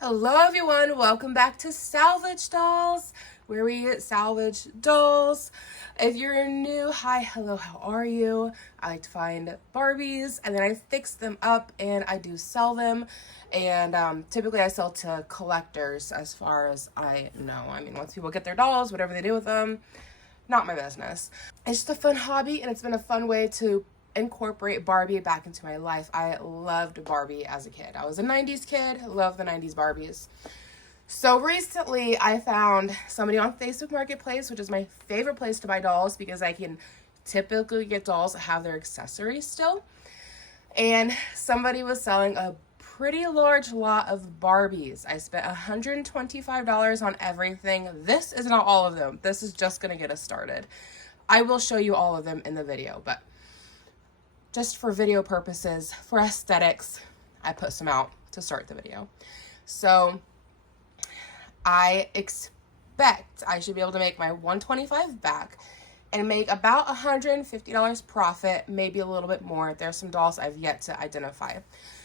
Hello everyone, welcome back to Salvage Dolls, where we salvage dolls. If you're new, hi, hello, how are you? I like to find Barbies and then I fix them up and I do sell them. And typically I sell to collectors as far as I know. I mean, once people get their dolls, whatever they do with them, not my business. It's just a fun hobby and it's been a fun way to incorporate Barbie back into my life. I loved Barbie as a kid. I was a 90's kid, loved the 90's Barbies. So recently I found somebody on Facebook Marketplace, which is my favorite place to buy dolls because I can typically get dolls that have their accessories still. And somebody was selling a pretty large lot of Barbies. I spent $125 on everything. This is not all of them. This is just going to get us started. I will show you all of them in the video, but just for video purposes, for aesthetics, I put some out to start the video. So I expect I should be able to make my $125 back and make about $150 profit, maybe a little bit more. There's some dolls I've yet to identify.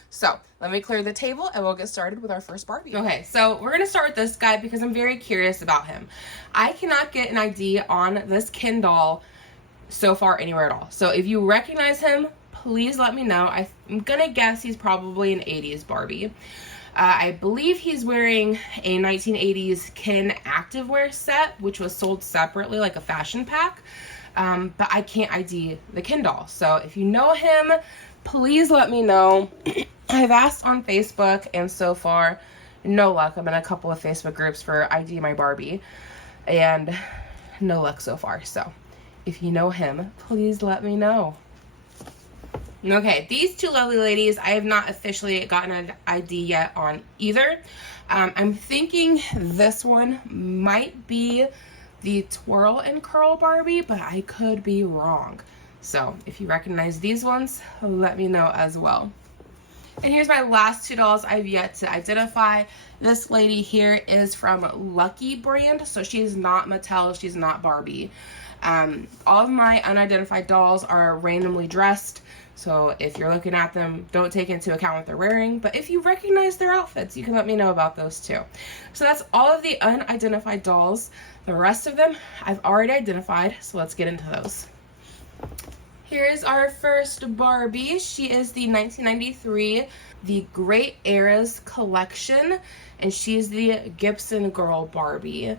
So let me clear the table and we'll get started with our first Barbie. Okay, so we're gonna start with this guy because I'm very curious about him. I cannot get an ID on this Ken doll so far anywhere at all. So if you recognize him, please let me know. I'm gonna guess he's probably an 80's Barbie. I believe he's wearing a 1980s Ken activewear set, which was sold separately like a fashion pack. But I can't ID the Ken doll. So if you know him, please let me know. I've asked on Facebook and so far, no luck. I'm in a couple of Facebook groups for ID my Barbie and no luck so far. So if you know him, please let me know. Okay, these two lovely ladies, I have not officially gotten an ID yet on either. I'm thinking this one might be the Twirl and Curl Barbie, but I could be wrong. So if you recognize these ones, let me know as well. And here's my last two dolls I've yet to identify. This lady here is from Lucky brand, so she's not Mattel, she's not Barbie. All of my unidentified dolls are randomly dressed, so if you're looking at them, don't take into account what they're wearing, but if you recognize their outfits, you can let me know about those too. So that's all of the unidentified dolls. The rest of them I've already identified, so let's get into those. Here's our first Barbie. She is the 1993 The Great Eras Collection, and she's the Gibson Girl Barbie.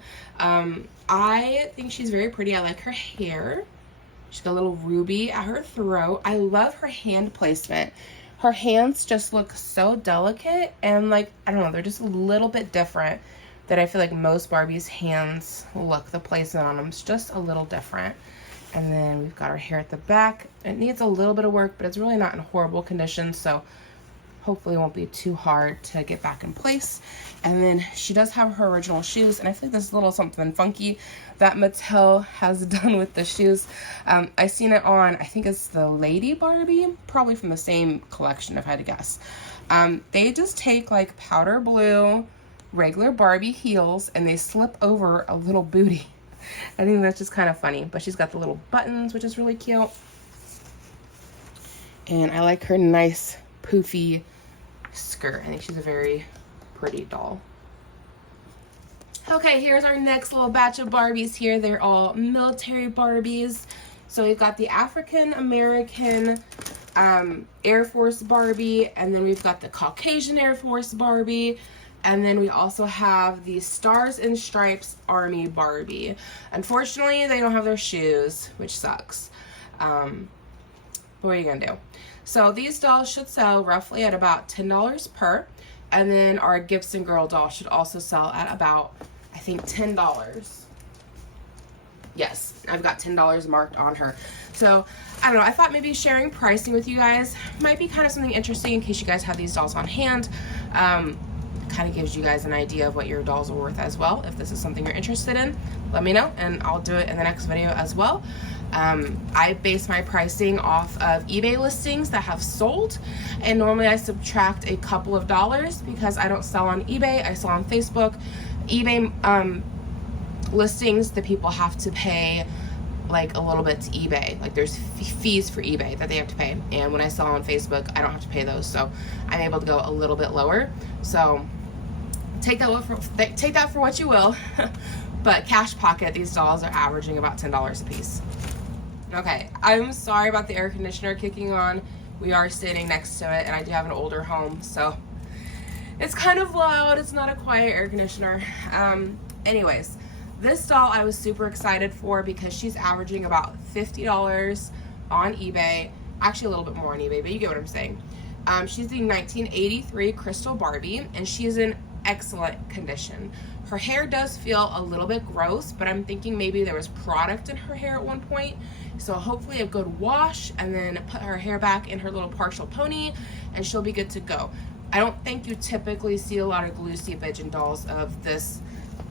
I think she's very pretty. I like her hair. She's got a little ruby at her throat. I love her hand placement. Her hands just look so delicate and like, I don't know, they're just a little bit different than I feel like most Barbie's hands look. The placement on them is just a little different. And then we've got her hair at the back. It needs a little bit of work, but it's really not in horrible condition, so hopefully it won't be too hard to get back in place. And then she does have her original shoes, and I think there's a little something funky that Mattel has done with the shoes. I seen it on, I think it's the Lady Barbie, probably from the same collection if I had to guess. They just take like powder blue, regular Barbie heels, and they slip over a little booty. I think that's just kind of funny, but she's got the little buttons, which is really cute. And I like her nice poofy skirt. I think she's a very pretty doll. Okay, here's our next little batch of Barbies here. They're all military Barbies. So we've got the African American Air Force Barbie, and then we've got the Caucasian Air Force Barbie, and then we also have the Stars and Stripes Army Barbie. Unfortunately, they don't have their shoes, which sucks. But what are you gonna do? So these dolls should sell roughly at about $10 per, and then our Gibson Girl doll should also sell at about, I think, $10. Yes, I've got $10 marked on her. So, I don't know, I thought maybe sharing pricing with you guys might be kind of something interesting in case you guys have these dolls on hand. Kind of gives you guys an idea of what your dolls are worth as well. If this is something you're interested in, let me know and I'll do it in the next video as well. I base my pricing off of eBay listings that have sold, and normally I subtract a couple of dollars because I don't sell on eBay, I sell on Facebook. eBay listings, the people have to pay like a little bit to eBay. Like there's fees for eBay that they have to pay, and when I sell on Facebook I don't have to pay those, so I'm able to go a little bit lower. So take that for what you will. But cash pocket, these dolls are averaging about $10 a piece. Okay, I'm sorry about the air conditioner kicking on. We are sitting next to it, and I do have an older home, so it's kind of loud. It's not a quiet air conditioner. Anyways, this doll I was super excited for because she's averaging about $50 on eBay. Actually, a little bit more on eBay, but you get what I'm saying. She's the 1983 Crystal Barbie, and she's in excellent condition. Her hair does feel a little bit gross, but I'm thinking maybe there was product in her hair at one point. So hopefully a good wash, and then put her hair back in her little partial pony, and she'll be good to go. I don't think you typically see a lot of glue seepage in dolls of this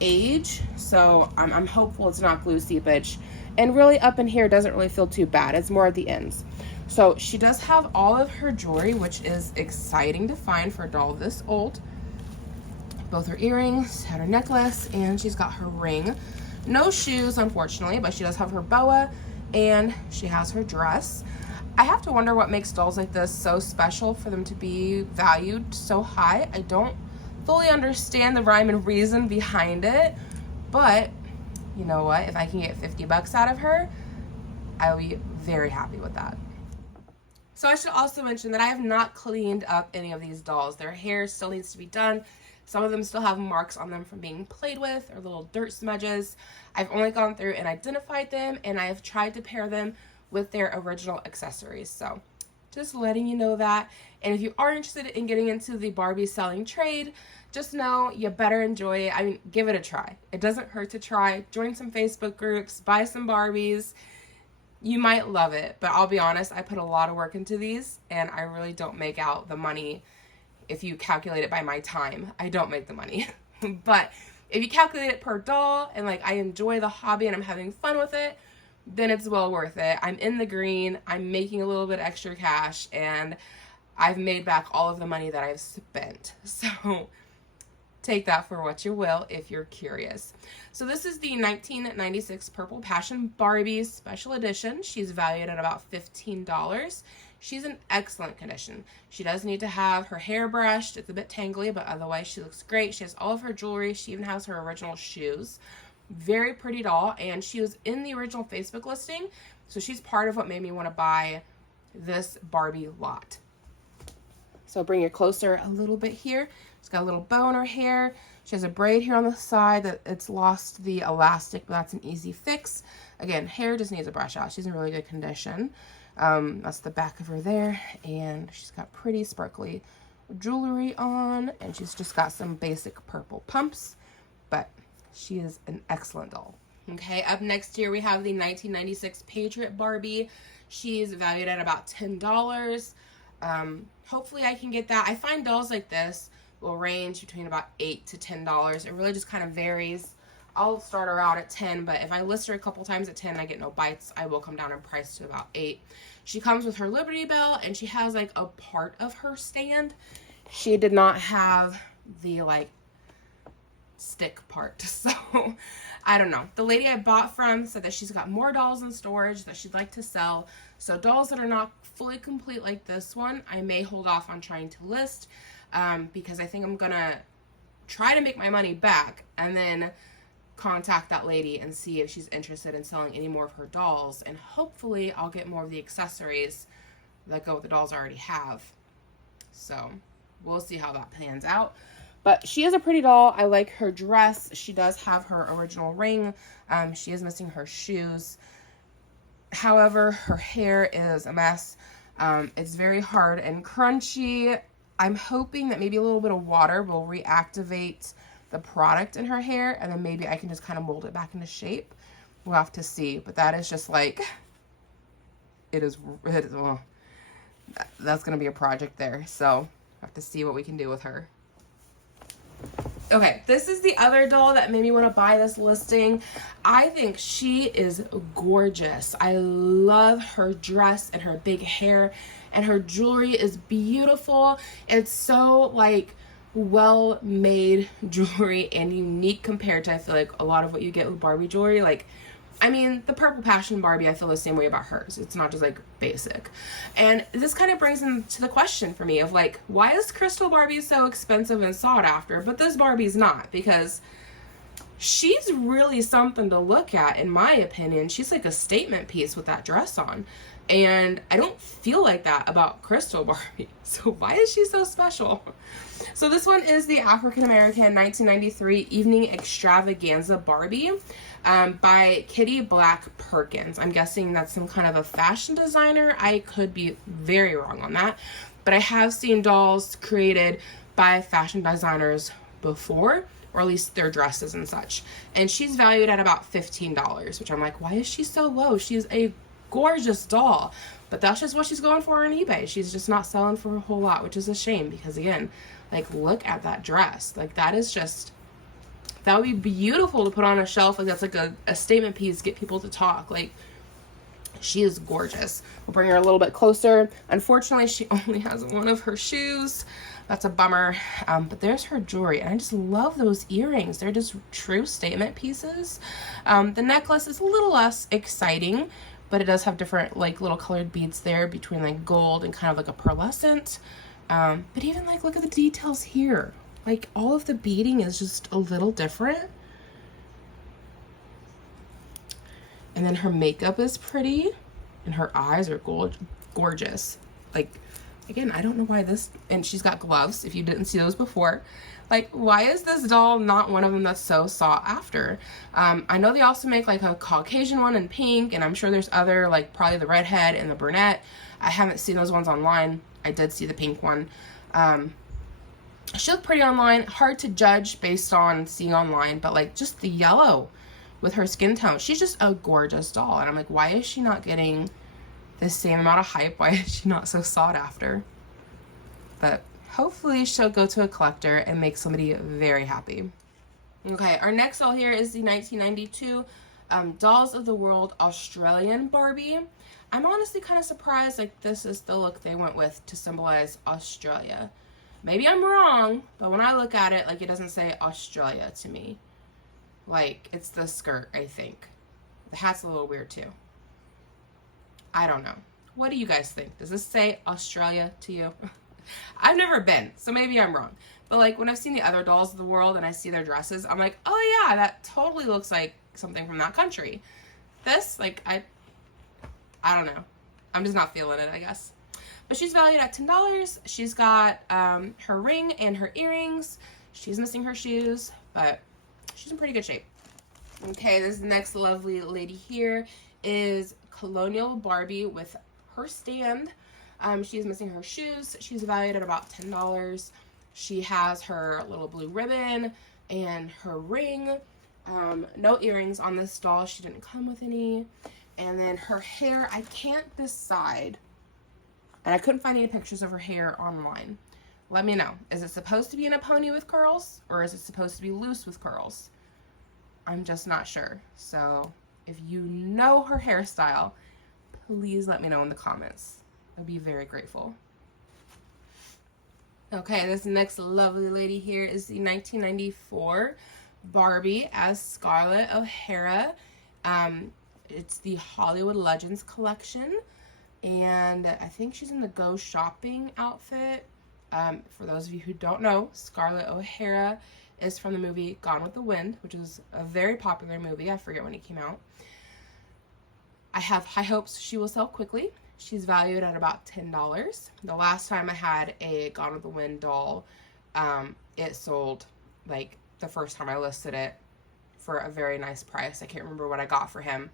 age, so I'm hopeful it's not glue seepage. And really up in here doesn't really feel too bad. It's more at the ends. So she does have all of her jewelry, which is exciting to find for a doll this old. Both her earrings, had her necklace, and she's got her ring. No shoes, unfortunately, but she does have her boa, and she has her dress. I have to wonder what makes dolls like this so special for them to be valued so high. I don't fully understand the rhyme and reason behind it, but you know what? If I can get 50 bucks out of her, I'll be very happy with that. So I should also mention that I have not cleaned up any of these dolls. Their hair still needs to be done. Some of them still have marks on them from being played with or little dirt smudges. I've only gone through and identified them, and I have tried to pair them with their original accessories. So just letting you know that. And if you are interested in getting into the Barbie selling trade, just know you better enjoy it. I mean, give it a try. It doesn't hurt to try. Join some Facebook groups, buy some Barbies. You might love it, but I'll be honest, I put a lot of work into these, and I really don't make out the money. If you calculate it by my time, I don't make the money. But if you calculate it per doll, and like I enjoy the hobby and I'm having fun with it, then it's well worth it. I'm in the green, I'm making a little bit extra cash, and I've made back all of the money that I've spent. So take that for what you will if you're curious. So this is the 1996 Purple Passion Barbie Special Edition. She's valued at about $15. She's in excellent condition. She does need to have her hair brushed. It's a bit tangly, but otherwise she looks great. She has all of her jewelry. She even has her original shoes. Very pretty doll, and she was in the original Facebook listing, so she's part of what made me want to buy this Barbie lot. So bring her closer a little bit here. She's got a little bow in her hair. She has a braid here on the side that it's lost the elastic, but that's an easy fix. Again, hair just needs a brush out. She's in really good condition. That's the back of her there, and she's got pretty sparkly jewelry on, and she's just got some basic purple pumps, but she is an excellent doll. Okay, up next here we have the 1996 Patriot Barbie. She's valued at about $10. Hopefully I can get that. I find dolls like this will range between about $8 to $10. It really just kind of varies. I'll start her out at 10, but if I list her a couple times at 10 and I get no bites, I will come down in price to about 8. She comes with her Liberty Bell, and she has like a part of her stand. She did not have the like stick part, so I don't know. The lady I bought from said that she's got more dolls in storage that she'd like to sell. So dolls that are not fully complete like this one, I may hold off on trying to list because I think I'm gonna try to make my money back and then contact that lady and see if she's interested in selling any more of her dolls, and hopefully I'll get more of the accessories that go with the dolls I already have. So we'll see how that pans out. But she is a pretty doll. I like her dress. She does have her original ring. She is missing her shoes. However, her hair is a mess. It's very hard and crunchy. I'm hoping that maybe a little bit of water will reactivate the product in her hair, and then maybe I can just kind of mold it back into shape. We'll have to see. But that is just like, well, that's going to be a project there. So I have to see what we can do with her. Okay, this is the other doll that made me want to buy this listing. I think she is gorgeous. I love her dress and her big hair, and her jewelry is beautiful. It's so like well-made jewelry and unique compared to, I feel like, a lot of what you get with Barbie jewelry. Like, I mean, the Purple Passion Barbie, I feel the same way about hers. It's not just like basic. And this kind of brings into the question for me of like, why is Crystal Barbie so expensive and sought after, but this Barbie's not? Because she's really something to look at, in my opinion. She's like a statement piece with that dress on. And I don't feel like that about Crystal Barbie. So why is she so special? So this one is the African American 1993 Evening Extravaganza Barbie by Kitty Black Perkins. I'm guessing that's some kind of a fashion designer. I could be very wrong on that. But I have seen dolls created by fashion designers before, or at least their dresses and such. And she's valued at about $15, which I'm like, why is she so low? She's a gorgeous doll. But that's just what she's going for on eBay. She's just not selling for a whole lot, which is a shame because, again, like, look at that dress. Like, that is just, that would be beautiful to put on a shelf. Like, that's like a statement piece, get people to talk. Like, she is gorgeous. We'll bring her a little bit closer. Unfortunately, she only has one of her shoes. That's a bummer. But there's her jewelry. And I just love those earrings. They're just true statement pieces. The necklace is a little less exciting, but it does have different, like, little colored beads there between, like, gold and kind of like a pearlescent. But even, like, look at the details here. Like, all of the beading is just a little different. And then her makeup is pretty. And her eyes are gorgeous. Like, again, I don't know why this... And she's got gloves, if you didn't see those before. Like, why is this doll not one of them that's so sought after? I know they also make, like, a Caucasian one in pink. And I'm sure there's other, like, probably the redhead and the brunette. I haven't seen those ones online. I did see the pink one. She looked pretty online. Hard to judge based on seeing online. But, like, just the yellow with her skin tone. She's just a gorgeous doll. And I'm like, why is she not getting the same amount of hype? Why is she not so sought after? But hopefully she'll go to a collector and make somebody very happy. Okay, our next doll here is the 1992 Dolls of the World Australian Barbie. I'm honestly kind of surprised, like, this is the look they went with to symbolize Australia. Maybe I'm wrong, but when I look at it, like, it doesn't say Australia to me. Like, it's the skirt, I think. The hat's a little weird, too. I don't know. What do you guys think? Does this say Australia to you? I've never been, so maybe I'm wrong. But, like, when I've seen the other dolls of the world and I see their dresses, I'm like, oh, yeah, that totally looks like something from that country. This, like, I don't know. I'm just not feeling it, I guess. But she's valued at $10. She's got her ring and her earrings. She's missing her shoes, but she's in pretty good shape. Okay, this next lovely lady here is Colonial Barbie with her stand. She's missing her shoes. She's valued at about $10. She has her little blue ribbon and her ring. No earrings on this doll. She didn't come with any. And then her hair, I can't decide. And I couldn't find any pictures of her hair online. Let me know. Is it supposed to be in a pony with curls? Or is it supposed to be loose with curls? I'm just not sure. So if you know her hairstyle, please let me know in the comments. I'd be very grateful. Okay, this next lovely lady here is the 1994 Barbie as Scarlet O'Hara. It's the Hollywood Legends collection. And I think she's in the Go Shopping outfit. For those of you who don't know, Scarlet O'Hara is from the movie Gone with the Wind, which is a very popular movie. I forget when it came out. I have high hopes she will sell quickly. She's valued at about $10. The last time I had a Gone with the Wind doll, it sold, like, the first time I listed it for a very nice price. I can't remember what I got for him,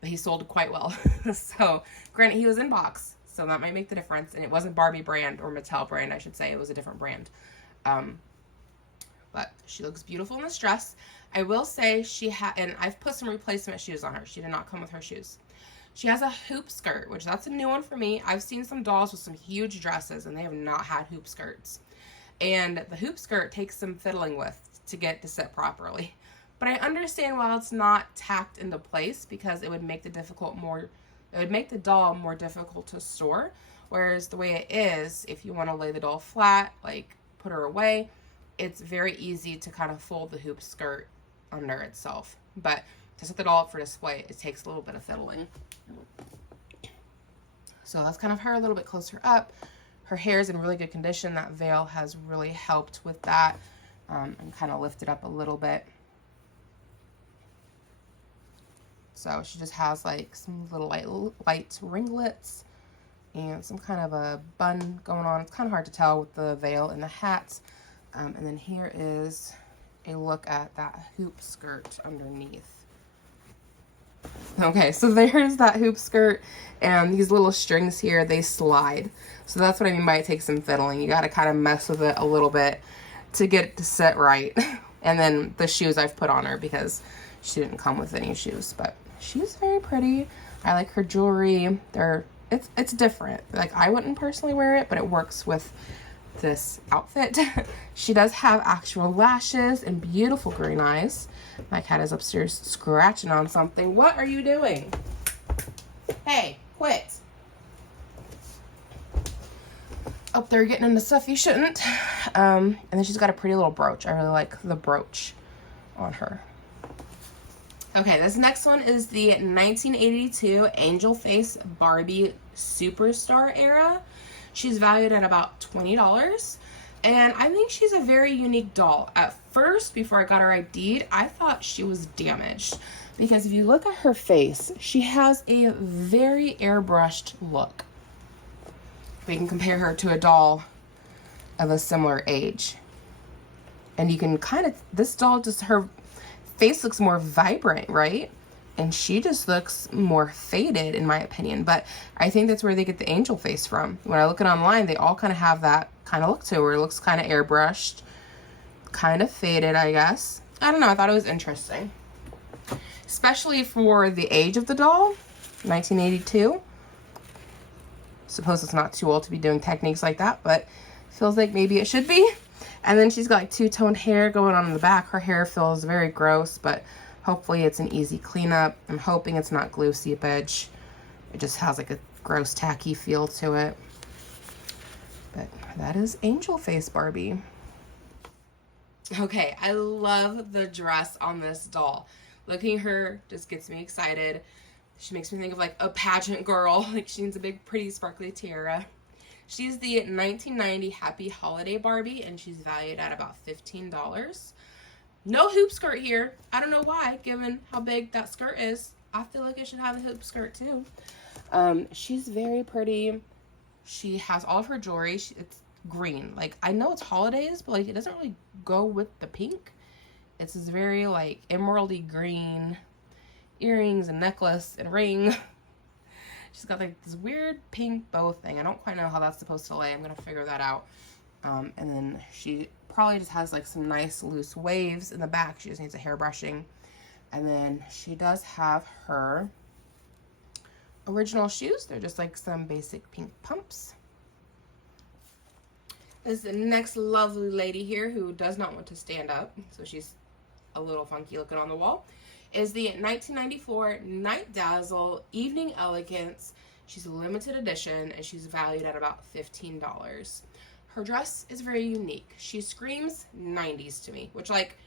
but he sold quite well. So, granted, he was in box, so that might make the difference. And it wasn't Barbie brand, or Mattel brand, I should say. It was a different brand. But she looks beautiful in this dress. I will say and I've put some replacement shoes on her. She did not come with her shoes. She has a hoop skirt, which that's a new one for me. I've seen some dolls with some huge dresses, and they have not had hoop skirts. And the hoop skirt takes some fiddling with to get to sit properly. But I understand why it's not tacked into place, because it would make the doll more difficult to store. Whereas the way it is, if you want to lay the doll flat, like put her away, it's very easy to kind of fold the hoop skirt under itself. But to set the doll up for display, it takes a little bit of fiddling. So let's kind of her a little bit closer up. Her hair is in really good condition. That veil has really helped with that, and kind of lift it up a little bit. So she just has like some little light ringlets and some kind of a bun going on. It's kind of hard to tell with the veil and the hats. And then here is a look at that hoop skirt underneath. Okay, so there's that hoop skirt, and these little strings here, they slide. So that's what I mean by it takes some fiddling. You got to kind of mess with it a little bit to get it to sit right. And then the shoes I've put on her because she didn't come with any shoes, but she's very pretty. I like her jewelry. It's different. Like, I wouldn't personally wear it, but it works with this outfit. She does have actual lashes and beautiful green eyes. My cat is upstairs scratching on something. What are you doing? Hey, quit. Up there getting into stuff you shouldn't. And then she's got a pretty little brooch. I really like the brooch on her. Okay, this next one is the 1982 Angel Face Barbie Superstar era. She's valued at about $20. And I think she's a very unique doll. At first, before I got her ID'd, I thought she was damaged. Because if you look at her face, she has a very airbrushed look. We can compare her to a doll of a similar age. And you can kind of, this doll just, her face looks more vibrant, right? And she just looks more faded, in my opinion. But I think that's where they get the angel face from. When I look at online, they all kind of have that kind of look to her. It looks kind of airbrushed, kind of faded, I guess. I don't know. I thought it was interesting. Especially for the age of the doll, 1982. Suppose it's not too old to be doing techniques like that, but feels like maybe it should be. And then she's got like two-toned hair going on in the back. Her hair feels very gross, but hopefully it's an easy cleanup. I'm hoping it's not glue seepage. It just has like a gross tacky feel to it. But that is Angel Face Barbie. Okay, I love the dress on this doll. Looking at her just gets me excited. She makes me think of like a pageant girl. Like she needs a big pretty sparkly tiara. She's the 1990 Happy Holiday Barbie, and she's valued at about $15. No hoop skirt here. I don't know why, given how big that skirt is. I feel like it should have a hoop skirt too. She's very pretty. She has all of her jewelry. It's green. Like, I know it's holidays, but like it doesn't really go with the pink. It's this very like emeraldy green earrings and necklace and ring. She's got like this weird pink bow thing. I don't quite know how that's supposed to lay. I'm gonna figure that out. And then she probably just has like some nice loose waves in the back. She just needs a hair brushing. And then she does have her original shoes. They're just like some basic pink pumps. This is the next lovely lady here who does not want to stand up. So she's a little funky looking on the wall. Is the 1994 Night Dazzle Evening Elegance. She's a limited edition and she's valued at about $15. Her dress is very unique. She screams 90s to me, which like,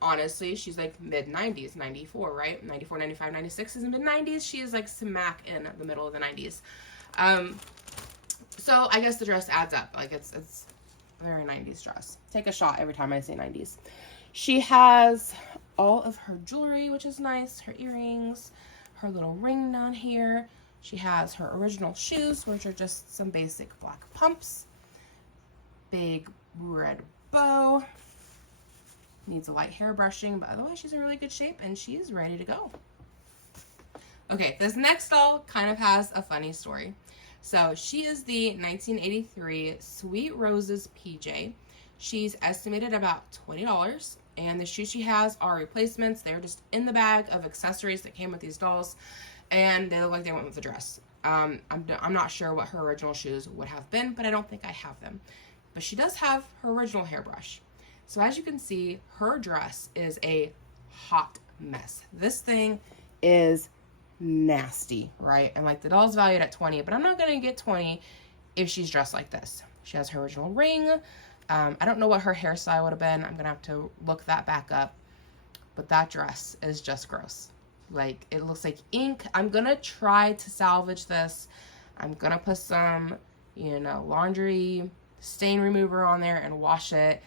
honestly, she's like mid-90s, 94, right? 94, 95, 96 is mid-90s. She is like smack in the middle of the 90s. So I guess the dress adds up. Like it's a very 90s dress. Take a shot every time I say 90s. She has all of her jewelry, which is nice. Her earrings, her little ring down here. She has her original shoes, which are just some basic black pumps. Big red bow. Needs a light hair brushing, but otherwise she's in really good shape and she's ready to go. Okay, this next doll kind of has a funny story. So she is the 1983 Sweet Roses PJ. She's estimated about $20, and the shoes she has are replacements. They're just in the bag of accessories that came with these dolls, and they look like they went with the dress. I'm not sure what her original shoes would have been, but I don't think I have them. But she does have her original hairbrush. So as you can see, her dress is a hot mess. This thing is nasty, right? And like the doll's valued at $20, but I'm not gonna get $20 if she's dressed like this. She has her original ring. I don't know what her hairstyle would have been. I'm gonna have to look that back up. but that dress is just gross. Like, it looks like ink. I'm gonna try to salvage this. I'm gonna put some, you know, laundry stain remover on there and wash it,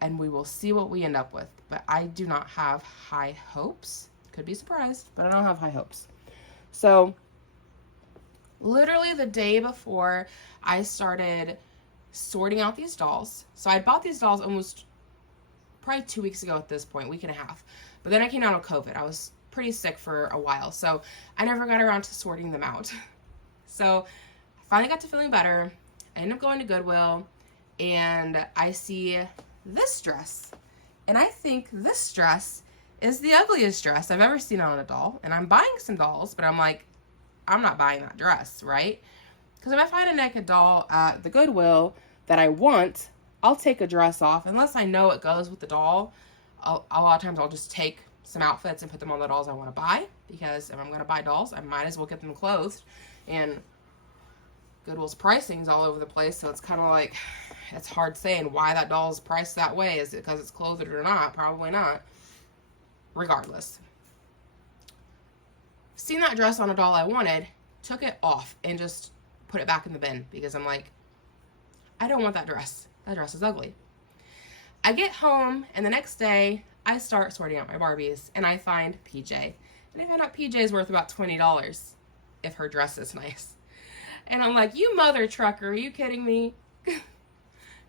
and we will see what we end up with. But I do not have high hopes. Could be surprised, but I don't have high hopes. So literally the day before I started sorting out these dolls. So I bought these dolls almost probably 2 weeks ago at this point, week and a half. But then I came out of COVID. I was pretty sick for a while, so I never got around to sorting them out. So I finally got to feeling better. I ended up going to Goodwill, and I see this dress. And I think this dress is the ugliest dress I've ever seen on a doll. And I'm buying some dolls, but I'm like, I'm not buying that dress, right? Because if I find a naked doll at the Goodwill that I want, I'll take a dress off. Unless I know it goes with the doll, a lot of times I'll just take some outfits and put them on the dolls I want to buy. Because if I'm going to buy dolls, I might as well get them clothed. And Goodwill's pricing is all over the place, so it's kind of like, it's hard saying why that doll is priced that way. Is it because it's clothed or not? Probably not. Regardless. Seen that dress on a doll I wanted, took it off, and just put it back in the bin because I'm like, I don't want that dress. That dress is ugly. I get home, and the next day, I start sorting out my Barbies, and I find PJ. And I find out PJ is worth about $20 if her dress is nice. And I'm like, you mother trucker, are you kidding me?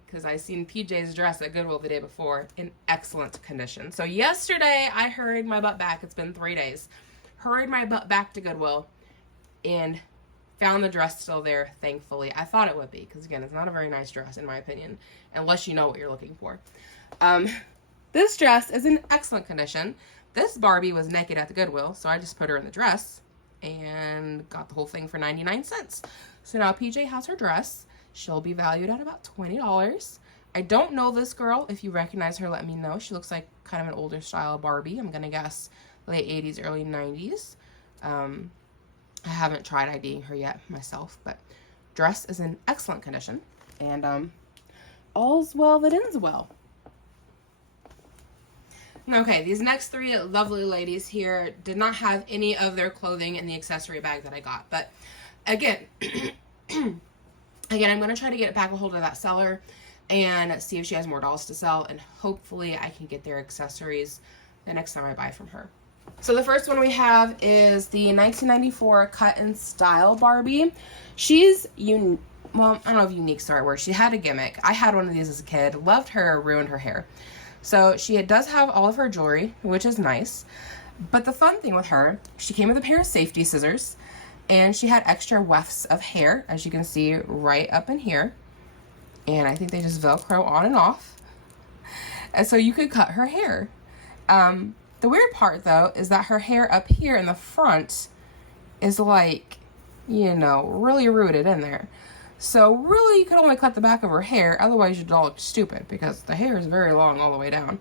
Because I seen PJ's dress at Goodwill the day before in excellent condition. So yesterday, I hurried my butt back. It's been 3 days. Hurried my butt back to Goodwill and found the dress still there, thankfully. I thought it would be, because again, it's not a very nice dress, in my opinion, unless you know what you're looking for. This dress is in excellent condition. This Barbie was naked at the Goodwill, so I just put her in the dress and got the whole thing for 99 cents. So now PJ has her dress. She'll be valued at about $20. I don't know this girl. If you recognize her, let me know. She looks like kind of an older style Barbie. I'm going to guess late 80s, early 90s. I haven't tried IDing her yet myself, but dress is in excellent condition. And all's well that ends well. Okay, these next three lovely ladies here did not have any of their clothing in the accessory bag that I got. But again, I'm going to try to get back a hold of that seller and see if she has more dolls to sell. And hopefully I can get their accessories the next time I buy from her. So the first one we have is the 1994 Cut and Style Barbie. She's well, I don't know if unique's the right word. She had a gimmick. I had one of these as a kid. Loved her, ruined her hair. So she does have all of her jewelry, which is nice. But the fun thing with her, she came with a pair of safety scissors, and she had extra wefts of hair, as you can see right up in here. And I think they just Velcro on and off. And so you could cut her hair. The weird part, though, is that her hair up here in the front is like, you know, really rooted in there. So really, you could only cut the back of her hair, otherwise your doll looks stupid because the hair is very long all the way down.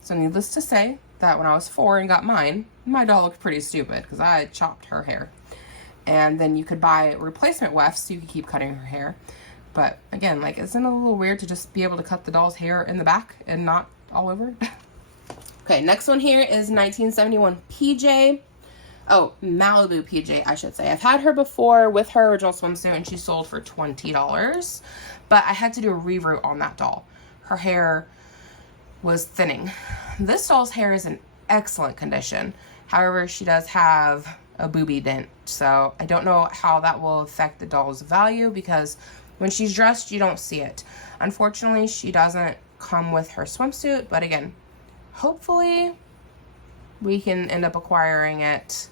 So needless to say that when I was 4 and got mine, my doll looked pretty stupid because I chopped her hair. And then you could buy replacement wefts so you could keep cutting her hair. But again, like, isn't it a little weird to just be able to cut the doll's hair in the back and not all over? Okay, next one here is 1971 PJ. Oh, Malibu PJ, I should say. I've had her before with her original swimsuit, and she sold for $20. But I had to do a reroute on that doll. Her hair was thinning. This doll's hair is in excellent condition. However, she does have a booby dent. So I don't know how that will affect the doll's value, because when she's dressed, you don't see it. Unfortunately, she doesn't come with her swimsuit. But again, hopefully we can end up acquiring it,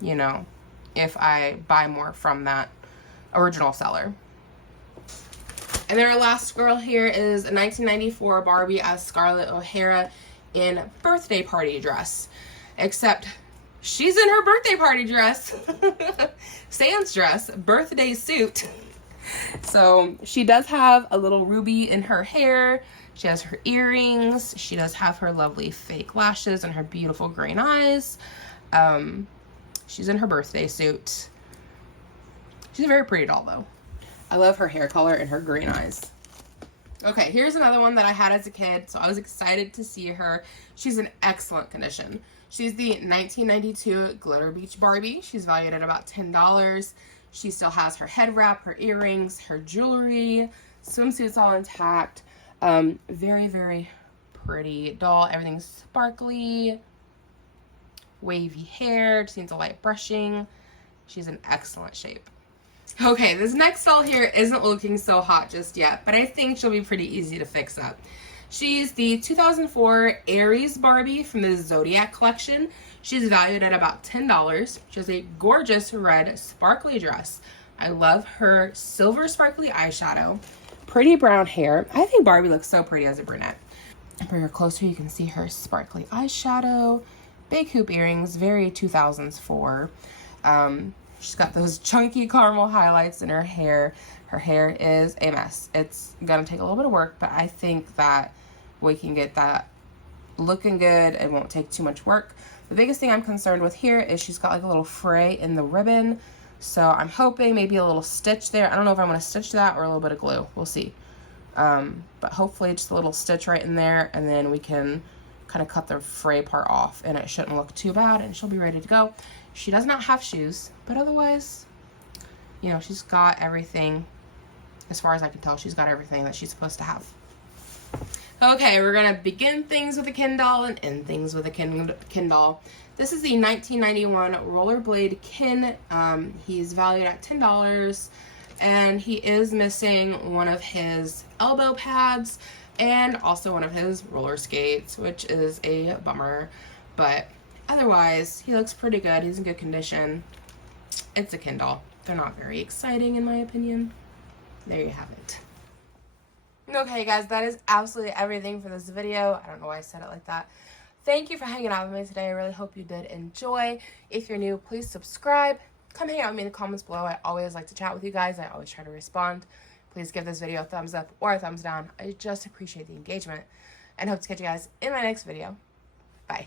you know, if I buy more from that original seller. And then our last girl here is a 1994 Barbie as Scarlet O'Hara in birthday party dress. Except she's in her birthday party dress. Sans dress, birthday suit. So she does have a little ruby in her hair. She has her earrings. She does have her lovely fake lashes and her beautiful green eyes. She's in her birthday suit. She's a very pretty doll, though. I love her hair color and her green eyes. Okay, here's another one that I had as a kid, so I was excited to see her. She's in excellent condition. She's the 1992 Glitter Beach Barbie. She's valued at about $10. She still has her head wrap, her earrings, her jewelry, swimsuit's all intact. Very, very pretty doll. Everything's sparkly, wavy hair, just needs a light brushing. She's in excellent shape. Okay, this next doll here isn't looking so hot just yet, but I think she'll be pretty easy to fix up. She's the 2004 Aries Barbie from the Zodiac collection. She's valued at about $10. She has a gorgeous red sparkly dress. I love her silver sparkly eyeshadow, pretty brown hair. I think Barbie looks so pretty as a brunette. Bring her closer, you can see her sparkly eyeshadow, big hoop earrings, very 2004. She's got those chunky caramel highlights in her hair. Her hair is a mess. It's gonna take a little bit of work, but I think that we can get that looking good. It won't take too much work. The biggest thing I'm concerned with here is she's got like a little fray in the ribbon. So I'm hoping maybe a little stitch there. I don't know if I'm gonna stitch that or a little bit of glue. We'll see. But hopefully just a little stitch right in there, and then we can kind of cut the fray part off, and it shouldn't look too bad, and she'll be ready to go. She does not have shoes, but otherwise, you know, she's got everything. As far as I can tell, she's got everything that she's supposed to have. Okay, we're gonna begin things with a Ken doll and end things with a Ken doll. This is the 1991 Rollerblade Ken. He's valued at $10, and he is missing one of his elbow pads and also one of his roller skates, which is a bummer, but otherwise he looks pretty good. He's in good condition. It's a Ken doll. They're not very exciting in my opinion. There you have it. Okay guys, that is absolutely everything for this video. I don't know why I said it like that. Thank you for hanging out with me today. I really hope you did enjoy. If you're new, please subscribe. Come hang out with me in the comments below. I always like to chat with you guys. I always try to respond. Please give this video a thumbs up or a thumbs down. I just appreciate the engagement and hope to catch you guys in my next video. Bye.